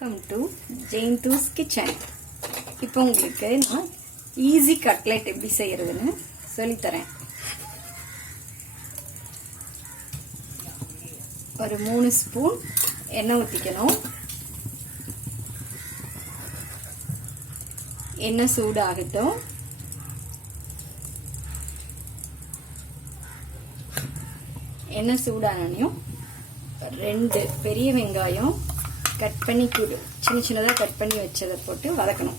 Welcome to Jaintu's Kitchen. இப்போ உங்களுக்கு நான் ஈஸி கட்லெட் எப்படி செய்யறதுன்னு சொல்லி தரேன். ஒரு 3 ஸ்பூன் எண்ணெய் ஊத்திக்கணும். எண்ணெய் சூடாகட்டும். எண்ணெய் சூடானனையும் 2 பெரிய வெங்காயம் கட் பண்ணி சின்ன சின்னதாக கட் பண்ணி வச்சதை போட்டு வதக்கணும்.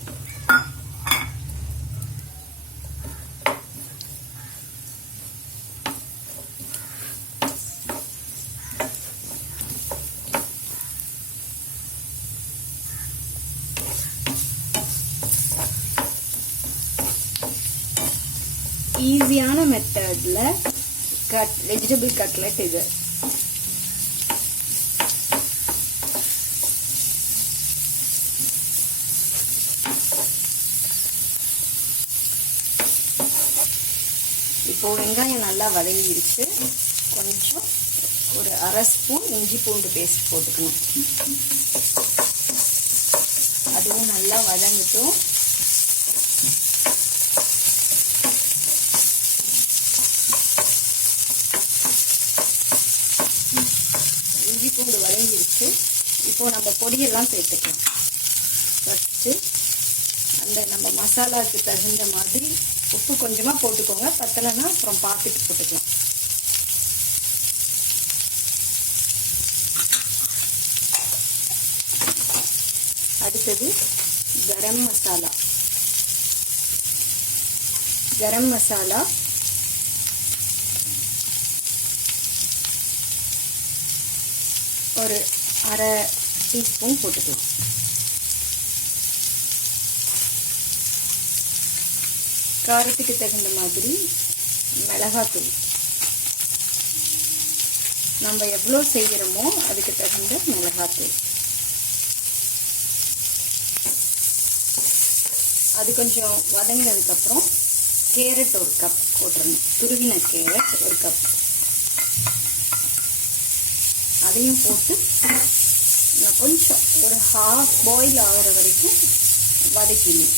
ஈஸியான மெத்தட்ல வெஜிடபிள் கட்லெட் இது. இப்போ வெங்காயம் நல்லா வதங்கிருச்சு. கொஞ்சம் ஒரு அரை ஸ்பூன் இஞ்சி பூண்டு பேஸ்ட் போட்டுக்கணும். அதுவும் நல்லா வதங்கட்டும். இஞ்சி பூண்டு வதங்கிருச்சு. இப்போ நம்ம பொடியெல்லாம் சேர்த்துக்கலாம். ஃபர்ஸ்ட் அந்த நம்ம மசாலாவுக்கு தகுந்த மாதிரி உப்பு கொஞ்சமா போட்டுக்கோங்க. பத்தலைன்னா அப்புறம் பார்த்துட்டு போட்டுக்கலாம். அடுத்தது கரம் மசாலா. கரம் மசாலா ஒரு அரை டீஸ்பூன் போட்டுக்கலாம். காரத்துக்கு தகுந்த மாதிரி மிளகாத்தூள் நம்ம எவ்வளோ செய்கிறோமோ அதுக்கு தகுந்த மிளகாத்தூள். அது கொஞ்சம் வதங்கினதுக்கப்புறம் கேரட் ஒரு கப் போட்டுறணும். துருவின கேரட் ஒரு கப். அதையும் போட்டு நான் கொஞ்சம் ஒரு ஹாஃப் பாயில் ஆகிற வரைக்கும் வதக்கிடணும்.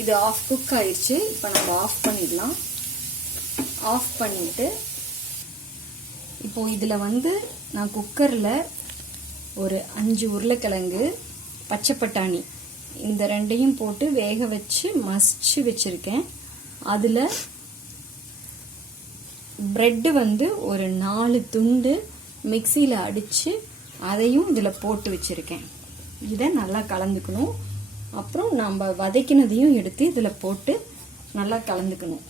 இது ஆஃப் குக் ஆயிடுச்சு. இப்போ நம்ம ஆஃப் பண்ணிடலாம். ஆஃப் பண்ணிட்டு இப்போ இதில் நான் குக்கரில் ஒரு 5 உருளைக்கிழங்கு, பச்சை பட்டாணி இந்த ரெண்டையும் போட்டு வேக வச்சு மசிச்சு வச்சுருக்கேன். அதில் ப்ரெட்டு ஒரு 4 துண்டு மிக்சியில் அடித்து அதையும் இதில் போட்டு வச்சுருக்கேன். இதை நல்லா கலந்துக்கணும். அப்புறம் நம்ம வதக்கினதையும் எடுத்து இதில் போட்டு நல்லா கலந்துக்கணும்.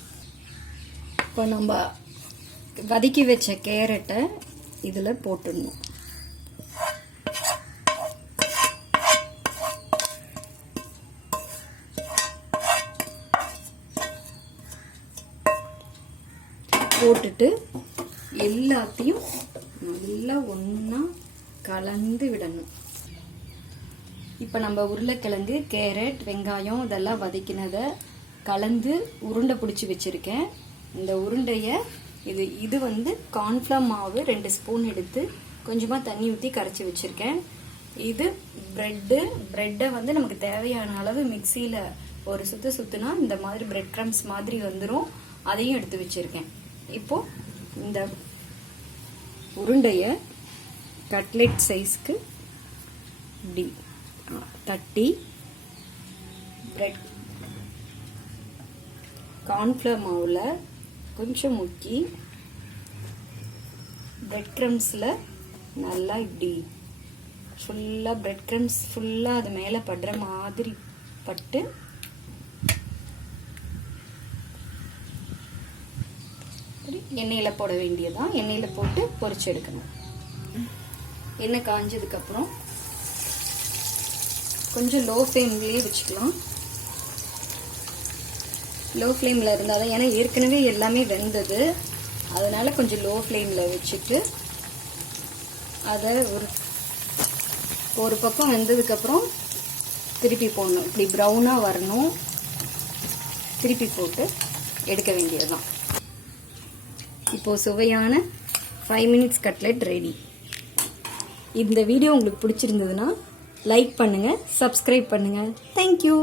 இப்போ நம்ம வதக்கி வச்ச கேரட்டை இதில் போட்டுடணும். போட்டுட்டு எல்லாத்தையும் நல்லா ஒன்றா கலந்து விடணும். இப்போ நம்ம உருளைக்கிழங்கு, கேரட், வெங்காயம் இதெல்லாம் வதக்கினதை கலந்து உருண்டை பிடிச்சி வச்சுருக்கேன். இந்த உருண்டையை இது கார்ன்ஃப்ளவர் மாவு 2 ஸ்பூன் எடுத்து கொஞ்சமாக தண்ணி ஊற்றி கரைச்சி வச்சுருக்கேன். இது ப்ரெட்டை நமக்கு தேவையான அளவு மிக்சியில் ஒரு சுற்றுனா இந்த மாதிரி பிரெட் க்ரம்ஸ் மாதிரி வந்துடும். அதையும் எடுத்து வச்சுருக்கேன். இப்போது இந்த உருண்டையை கட்லெட் சைஸ்க்கு இப்படி தட்டி பிரெட் கார்ன்ஃப்ளவர் மாவில் கொஞ்சம் முக்கி பிரெட் க்ரம்ஸில் நல்லா இப்படி ஃபுல்லாக பிரெட் க்ரம்ஸ் ஃபுல்லாக அது மேலே படுற மாதிரி பட்டு எண்ணெயில் போட வேண்டியதான். எண்ணெயில் போட்டு பொரிச்சு எடுக்கணும். எண்ணெய் காஞ்சதுக்கப்புறம் கொஞ்சம் லோ ஃப்ளேம்லேயே வச்சுக்கலாம். லோ ஃப்ளேமில் இருந்தால் தான், ஏன்னா ஏற்கனவே எல்லாமே வெந்தது, அதனால் கொஞ்சம் லோ ஃப்ளேமில் வச்சுட்டு அதை ஒரு பக்கம் வெந்ததுக்கப்புறம் திருப்பி போடணும். இப்படி ப்ரௌனாக வரணும். திருப்பி போட்டு எடுக்க வேண்டியதுதான். இப்போது சுவையான 5 மினிட்ஸ் கட்லெட் ரெடி. இந்த வீடியோ உங்களுக்கு பிடிச்சிருந்ததுன்னா லைக் பண்ணுங்கள், சப்ஸ்கிரைப் பண்ணுங்கள். தேங்க்யூ.